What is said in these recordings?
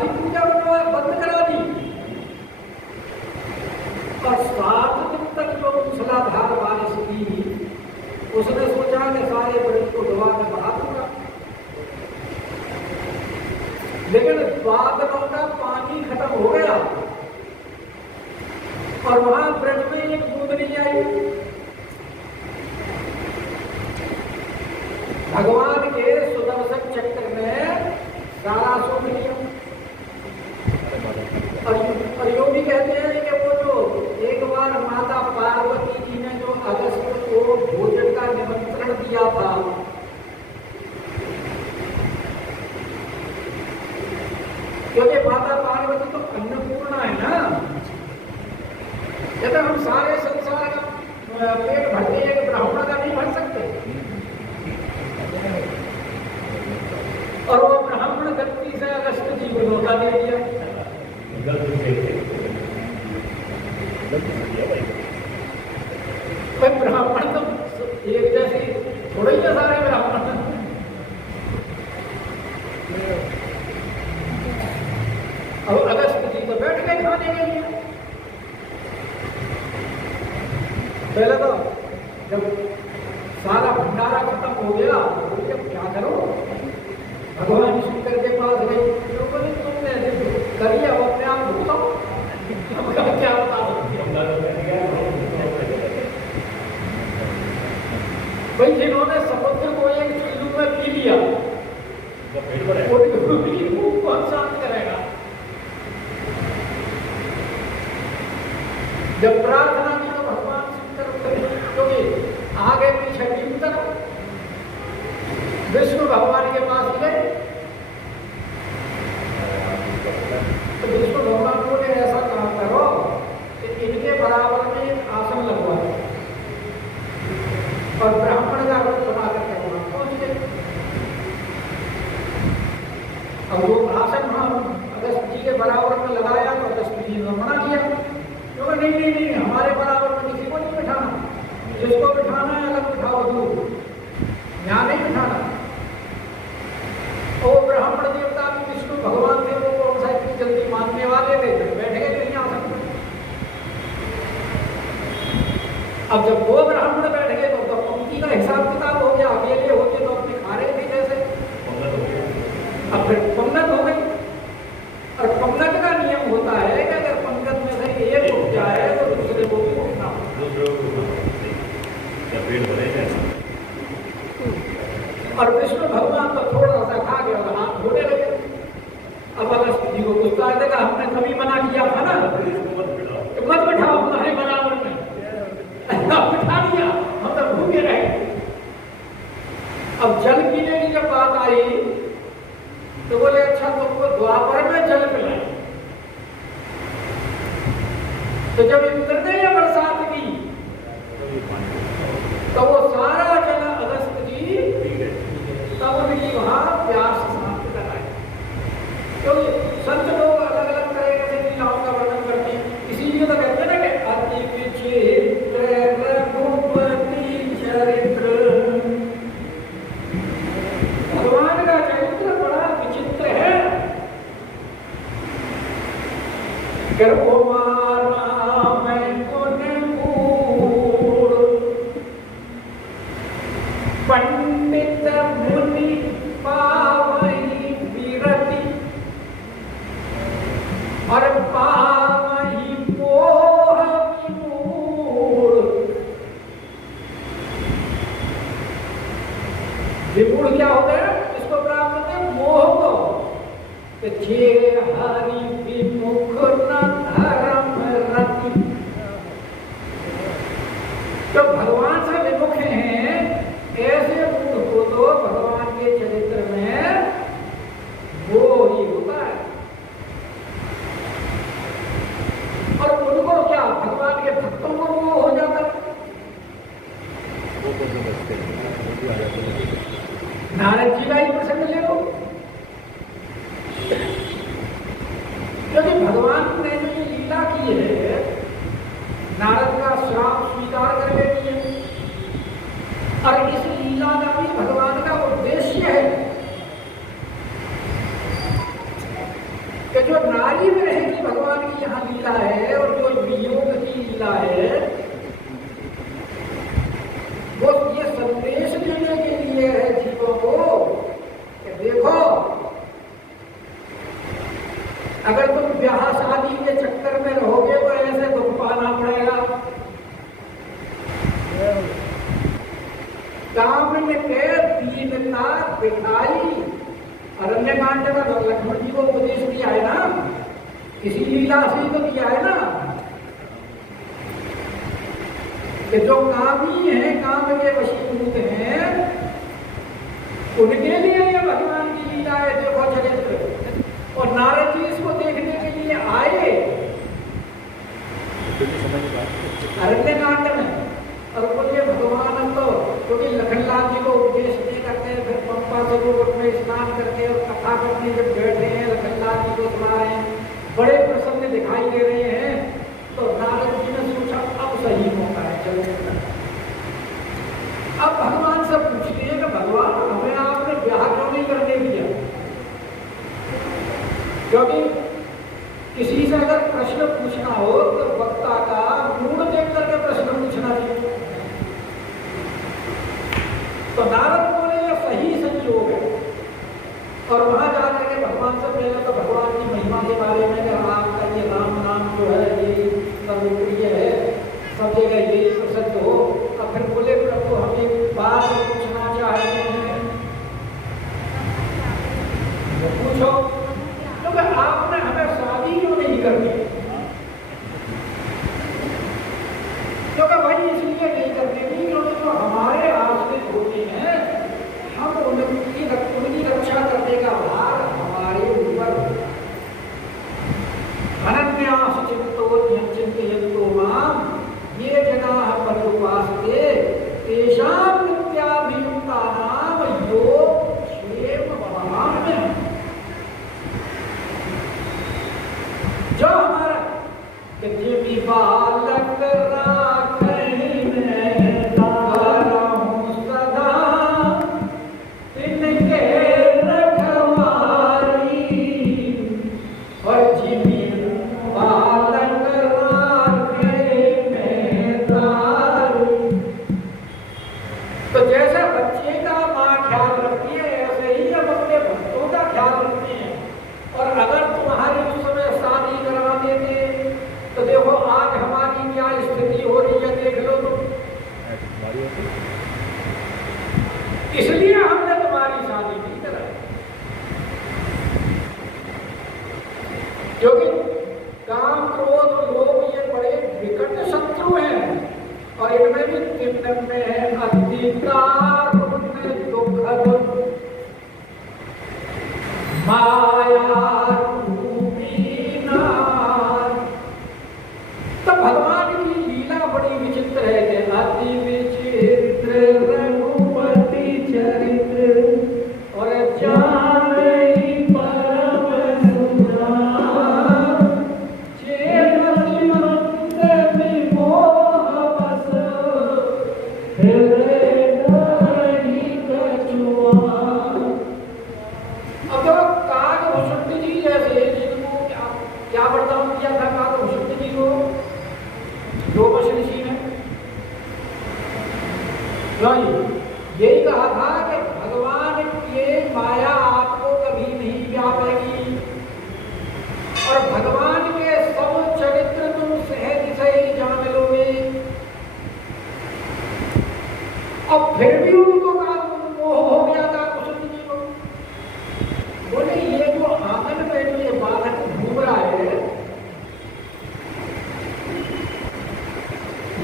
सारी पूजा बंद करा दी और 7 दिन तक जो मूसलाधार बारिश की, उसने सोचा कि सारे ब्रज को डुबा के बहा दूंगा, लेकिन बादलों का पानी खत्म हो गया और वहां ब्रज में एक बूंद नहीं आई। भगवान के सुदर्शन चक्र में सारा सूख लिया। और यो भी कहते हैं कि वो जो एक बार माता पार्वती जी ने जो अगस्त को भोजन का निमंत्रण दिया था, क्योंकि माता पार्वती तो अन्नपूर्णा है ना, यदि हम सारे संसार का पेट भरते हैं, ब्राह्मण का नहीं भर सकते। और वो ब्राह्मण गलती से अगस्त जी को धोखा दे दिया। भाई ब्राह्मण तो एक जैसे थोड़े ही सारे ब्राह्मण, और अगस्त जी तो बैठ गए खाने के लिए। पहले तो जब सारा भंडारा खत्म हो गया तो बोले क्या करो, भगवान शंकर के पास गए, तो बोले तुमने कर लिया, वो अपने आप भुगताओ, क्या बताओ। भाई जिन्होंने समुद्र को एक चीलू में पी लिया, उनकी भूख कौन शांत करेगा। जब प्रार्थना की तो भगवान शंकर, क्योंकि आगे पीछे तीन तरफ विष्णु भगवान के पास गए, तो विष्णु भगवान को ने ऐसा काम करो कि इनके बराबर में एक आसन लगवाओ, और ब्राह्मण का रूप बना करके वहां पहुंच गए। अब वो आसन अगस्त जी के बराबर में लगाया तो अगस्त जी ने मना किया, क्योंकि नहीं, हमारे बराबर में किसी को नहीं बिठाना, जिसको बिठाना है अलग बिठाओ, दूर यहाँ नहीं बिठाना। वो ब्राह्मण देवता भी विष्णु भगवान थे, वो कौन सा इतनी जल्दी मानने वाले थे, बैठ गए नहीं आ सकते। अब जब वो ब्राह्मण बैठ गए तो पंक्ति का हिसाब किताब हो गया, अकेले होते तो अपने खा रहे थे जैसे, अब फिर पंगत हो गई। और पंगत का नियम होता है कि अगर पंगत में से एक उठ जाए तो दूसरे को भी उठना हो। और विष्णु भगवान तो थोड़ा सा खा गया और हाथ धोने लगे। अब अगस्त जी को गुस्सा आ जाएगा, हमने कभी मना किया था ना, मत बिठाओ हमारे बराबर में, बिठा दिया, हम तो भूखे रहे। अब जल पीने की जब बात आई तो बोले अच्छा तुमको द्वापर में जल पिलाए। तो जब इंद्र ने यह बरसात की तो वो सारा जल अगस्त जी तब उनकी वहां प्यास समाप्त कराए। क्योंकि संत लोग अलग अलग तरह से लीलाओं का वर्णन करते हैं, इसीलिए तो कहते हैं ना कि अति विचित्र रघुपति चरित्र, भगवान का चरित्र बड़ा विचित्र है। गर्भो मारा मैं कोने मूड, पंडित मुनि पावई विरति, और पावई मोह विमूढ़। विमूढ़ क्या होता है, इसको प्राप्त होते हैं मोह को। जे हरि विमुख न धर्म रति, जो भगवान से विमुख हैं ऐसे मूढ़ को तो भगवान के चरित्र में वो ही होता है। और उनको क्या, भगवान के भक्तों को वो हो जाता है। नारद जी का ही प्रसंग ले लो, क्योंकि भगवान ने जो ये लीला की है, नारद का श्राप स्वीकार करके की है, और इस लीला का भी भगवान का उद्देश्य है कि की यहाँ लीला है और जो वियोग की लीला है वो ये संदेश देने के लिए है जीवों को कि देखो, अगर तुम ब्याह शादी के चक्कर में रहोगे तो ऐसे दुख पाना पड़ेगा। काम में दीनता दिखाई, अरण्यकांड में लक्ष्मण जी को उपदेश दिया है ना, इसी लीला से तो दिया है ना कि जो कामी है, काम के वशीभूत हैं, उनके लिए ये भगवान की लीला है। देखो चरित्र, और नारद जी इसको देखने के लिए आए अरण्यकांड में, और बोलिए भगवान तो क्योंकि लखनलाल जी को उपदेश दे करते हैं, फिर पंपा सरोवर में स्नान करके और कथा करने जब बैठे हैं, लखनलाल जी को सुना रहे हैं, बड़े प्रसन्न दिखाई दे रहे हैं। तो नारद जी ने सोचा अब सही मौका है, चलो। अब भगवान से पूछते हैं कि भगवान हमें आपने ब्याह क्यों नहीं करने दिया? क्योंकि किसी से अगर प्रश्न पूछना हो तो वक्ता का मूड देख करके प्रश्न पूछना चाहिए। तो नारद बोले ये सही संयोग है, और वहां जाकर के भगवान से पहले तो भगवान की महिमा के बारे में कि आपका ये राम नाम जो है ये सर्वप्रिय है, सब जगह ये प्रसिद्ध हो। और फिर बोले प्रभु हम एक बात पूछना चाहते हैं। पूछो। क्योंकि आपने हमें शादी क्यों नहीं करनी? क्योंकि भाई इसलिए नहीं करनी थी क्योंकि जो हमारे आश्रित होते हैं, हम उनकी रक्षा करने का भार हमारे ऊपर। अनन्यास चित्तो चिंतयन्तो माम ये जनाः पर्युपासते तेषां नित्याभियुक्तानां योगक्षेम वहाम्यहम्। जो हमारा कि बालक इसलिए हमने तुम्हारी शादी नहीं कराई, क्योंकि काम क्रोध लोभ ये बड़े विकट शत्रु हैं, और इनमें भी कितने में है अधिकार दुखद माया रूपी नार। तो भगवान की लीला बड़ी विचित्र है कि अति विचित्र रघुपति चरित्र और जाने परम सुधार, चेतन मंद विमोह बस हृदय धरि कछुआ। अब देखो काकभूषण जी जैसे जिनको क्या वरदान दिया था काकभूषण जी को, लोमश ऋषि ने यही कहा था कि भगवान की माया आपको कभी नहीं व्यापेगी, और भगवान के सब चरित्र तुम सहज से ही जान लोगे। अब फिर भी उनको मोह हो गया था कुसुम जी को। बोले ये जो आंगन में जो ये बालक घूम रहा है,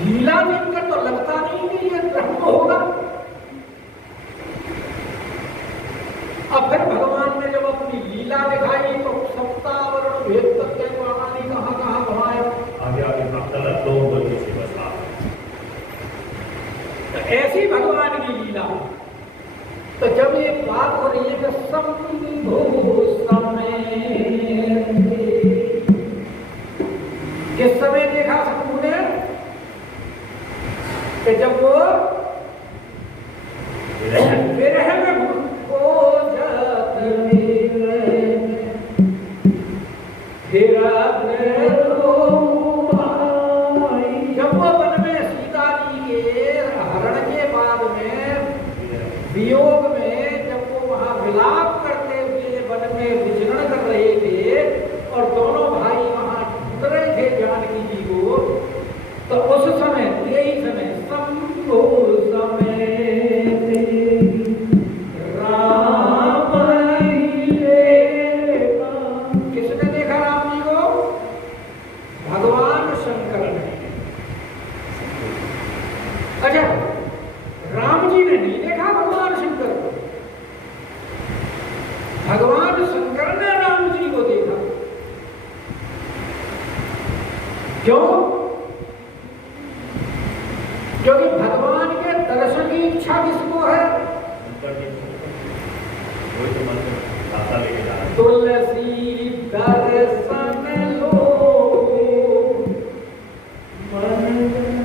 लीला देखकर तो लगता नहीं कि ये ब्रह्म होगा। अब फिर भगवान ने जब अपनी लीला दिखाई तो सप्तावरण भेद तक के प्राणी कहाँ घुमाया, आगे तो ऐसी भगवान की लीला। तो जब ये बात हो रही है कि किस समय देखा शंभु ने कि जब वो विरह में खोजत फिर वियोग में जब वो वहां विलाप करते हुए वन में विचरण कर रहे थे और दोनों भाई वहां ढूंढ रहे थे जानकी जी को, तो उस समय यही समय शंभु समय राम किसने देखा राम जी को? भगवान शंकर ने। अच्छा, राम जी ने नहीं देखा भगवान शंकर को, भगवान शंकर ने राम जी को देखा। क्यों? क्योंकि भगवान के दर्शन की इच्छा किसको है? तुलसी दर्शन लो।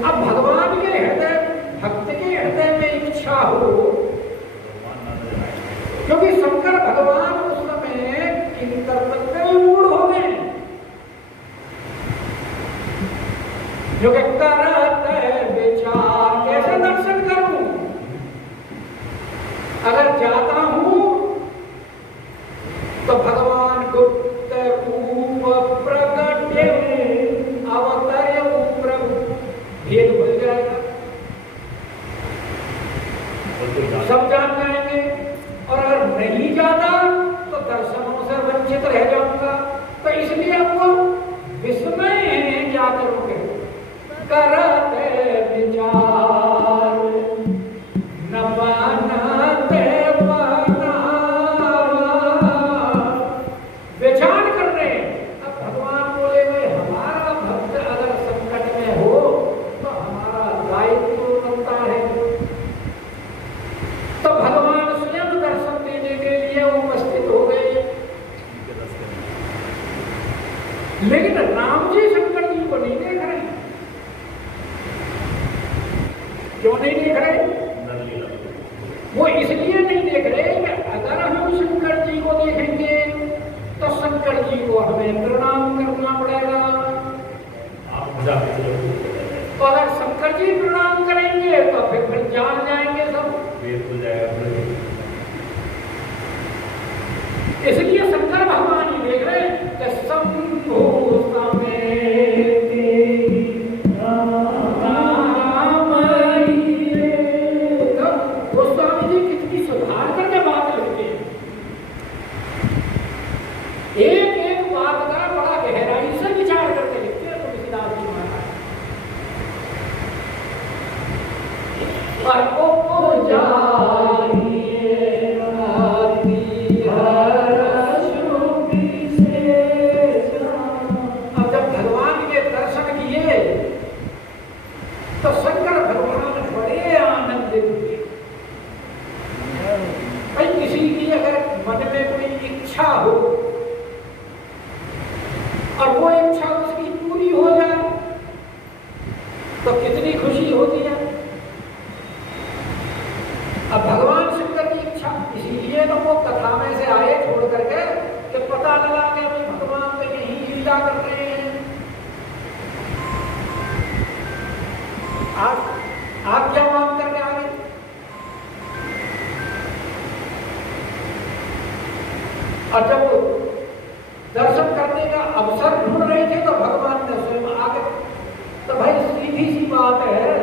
अब भगवान के हृदय, भक्त के हृदय में इच्छा हो, क्योंकि शंकर भगवान उस समय किंकरपद में मूड हो गए, जो कि करते विचार कैसे दर्शन करूं, अगर जाता हूं तो भगवान गुप्त रूप प्रकट अवतर्य प्रभु भेद भूल जाएगा, सब जान जाएंगे, और अगर नहीं जाता तो दर्शनों से वंचित रह जाऊंगा। तो इसलिए आपको विस्मय है क्या करोगे? करते विचार न बनाते बना, विचार कर रहे हैं। अब भगवान बोले भाई हमारा भक्त अगर संकट में हो तो हमारा दायित्व बनता है, तो भगवान स्वयं दर्शन देने के लिए उपस्थित हो गए। लेकिन राम जी शंकर जी को नहीं देख रहे। क्यों नहीं देख रहे? वो इसलिए नहीं देख रहे कि अगर हम शंकर जी को देखेंगे तो शंकर जी को हमें प्रणाम करना पड़ेगा, तो अगर शंकर जी प्रणाम करेंगे तो फिर जान जाएंगे सब, इसलिए शंकर भगवान ही देख रहे कि शंभु गोस्वामी जी कितनी सुधार करके बात लिखते हैं, एक एक बात का बड़ा गहराई से विचार करके लिखते हैं तुलसीदास जी महाराज। अब जब भगवान के दर्शन किए तो शंकर भगवान बड़े आनंदित हुए। भाई किसी की अगर मन में कोई इच्छा हो और वो इच्छा उसकी पूरी हो जाए तो कितनी खुशी होती है। अब भगवान शंकर की इच्छा, इसीलिए तो वो कथा में से आए छोड़ करके कि पता लगा कि भाई भगवान तो यही लीला कर रहे हैं। आप क्या मांग करके आ गए? और जब दर्शन करने का अवसर ढूंढ रहे थे तो भगवान ने स्वयं आ गए। तो भाई सीधी सी बात है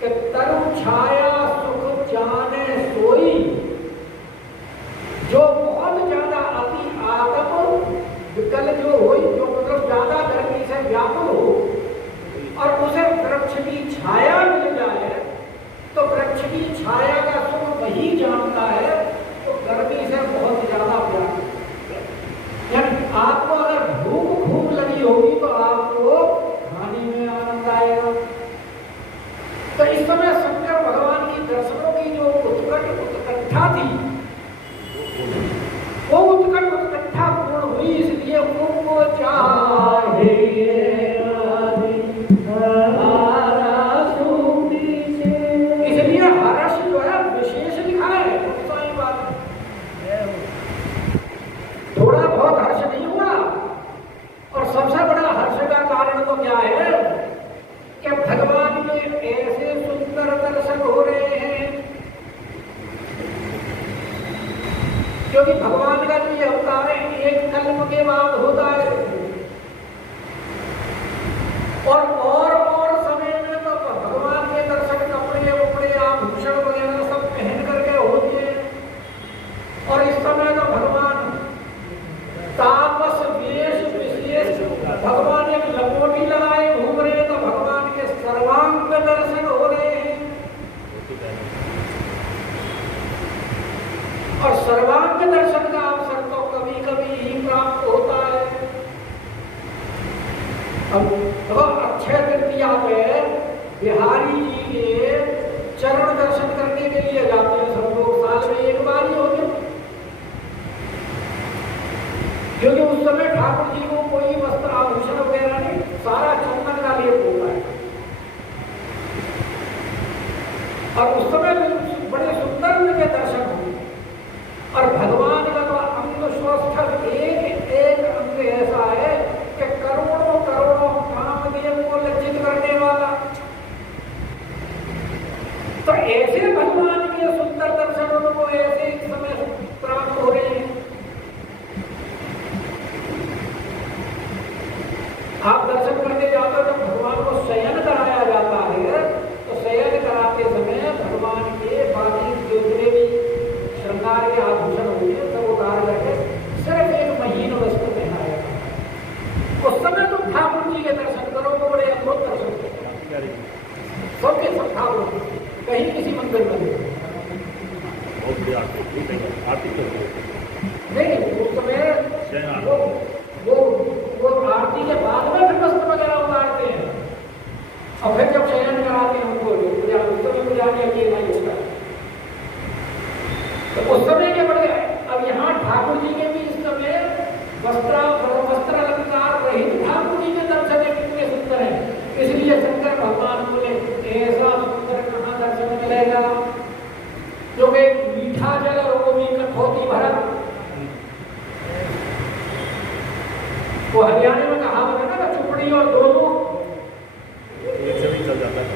कि तरु छाया सुख जाने सोई, जो बहुत ज्यादा अति आत्म विकल जो हो, जो मतलब ज्यादा गर्मी से व्याकुल हो और उसे वृक्ष की छाया मिल जाए तो वृक्ष की छाया का सुख वही जानता है तो गर्मी से बहुत ज्यादा व्याकुल। यानी आपको अगर भूख भूख लगी होगी तो आपको खाने में आनंद आएगा। तो इस समय शंकर भगवान की दर्शनों की जो उत्कंठा थी वो उत्कंठा पूर्ण हुई, इसलिए उनको चाहे इसलिए हर्ष जो है विशेष लिखा है। थोड़ा बहुत हर्ष नहीं हुआ, और सबसे बड़ा हर्ष का कारण तो क्या है कि भगवान के ऐसे सुंदर दर्शन हो रहे हैं क्योंकि भगवान का जो ये अवतार है एक कल्प के बाद होता है, और समय में तो भगवान के दर्शन कपड़े वपड़े आभूषण वगैरह सब पहन करके होते हैं। और इस समय तो भगवान तापस वेश विशेष, भगवान एक लंगोटी लगाए घूम रहे हैं, तो भगवान के सर्वांग दर्शन हो रहे हैं। और सर्वांग दर्शन का अवसर तो कभी कभी ही प्राप्त होता है। अब अक्षय तृतीया पे बिहारी जी के चरण दर्शन करने के लिए जाते हैं सब लोग, साल में एक बार ही होते, क्योंकि उस समय ठाकुर जी को कोई वस्त्र आभूषण वगैरह नहीं, सारा चंदन का लेप होता है। और उस समय बड़े सुंदर उनके दर्शन होंगे। और भगवान का तो अंग स्वस्थ एक एक अंग ऐसा है कि करोड़ों करोड़ों कामदेव को लज्जित करने वाला। तो ऐसे भगवान के सुंदर दर्शन उनको ऐसे इस समय प्राप्त हो रहे हैं। आप दर्शन करने जाते हो, जब भगवान को शयन कराया जाता है तो शयन कराते समय भगवान के बाकी जितने भी श्रृंगार के आभूषण होते हैं सब उतार करके सिर्फ एक महीन वस्त्र पहनाया जाता है। उस समय तुम ठाकुर जी के दर्शन करो, वो बड़े अद्भुत दर्शन सबके सब ठाकुर, कहीं किसी मंदिर में नहीं। उस समय वो आरती के बाद में फिर वस्त्र वगैरह उतारते हैं, और फिर जब शयन कराते हैं उनको जाने अकेला ही होता है। तो उस समय के बड़े, अब यहाँ ठाकुर जी के भी इस समय वस्त्र अलंकार रहित ठाकुर जी के दर्शन कितने सुंदर हैं। इसलिए शंकर भगवान बोले ऐसा सुंदर कहाँ दर्शन मिलेगा, जो कि मीठा जल वो भी कठौती भरा। वो हरियाणा में कहावत है ना, चुपड़ी और दोनों एक से भी चल जाता है,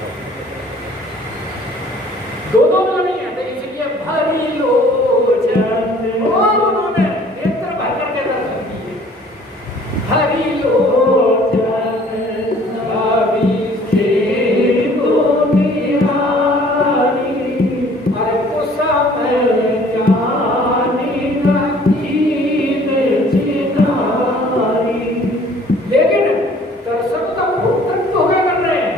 दोनों में नहीं है। इसलिए भरी लोचन, और उन्होंने नेत्र भर करके दर्शन किए। हरि लोचन अभी से निहारी, अरे कुसम जानी दीन चिनारी। लेकिन दर्शन तो खूब तृप्त हो गए कर रहे हैं,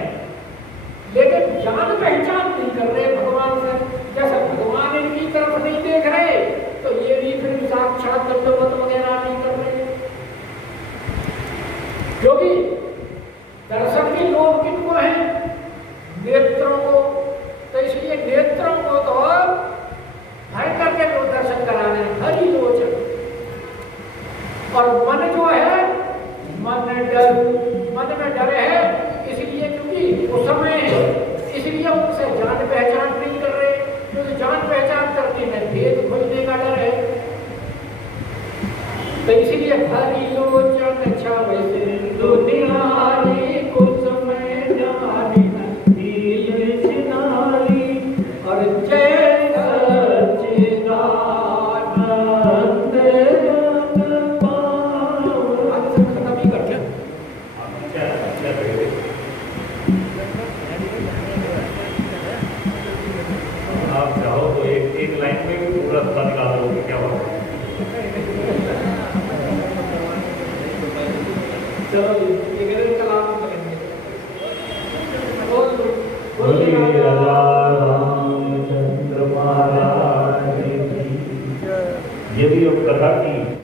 लेकिन जान पहचान नहीं कर रहे भगवान से। जैसे भगवान इनकी तरफ नहीं देख रहे, तो ये भी फिर साक्षात दंडवत वगैरह नहीं कर रहे, क्योंकि दर्शन के लोग किनको हैं? नेत्रों को। तो इसलिए नेत्रों को तो भर करके लोग दर्शन कराने हैं, हरि लोचन। और मन जो है, मन में डर है, इसलिए क्योंकि उस समय इसलिए उनसे जान पहचान नहीं कर रहे, क्योंकि जान पहचान करने में भेद खोजने का डर है। तो इसलिए हरि लोचन छावे निहारी, कुछ समय जानी दीन चिनारी, और जय सच्चिदानंद खत्म ही कर दिया। आप चाहो तो एक लाइन में भी पूरा पता निकाल दोगे क्या बात है। चलो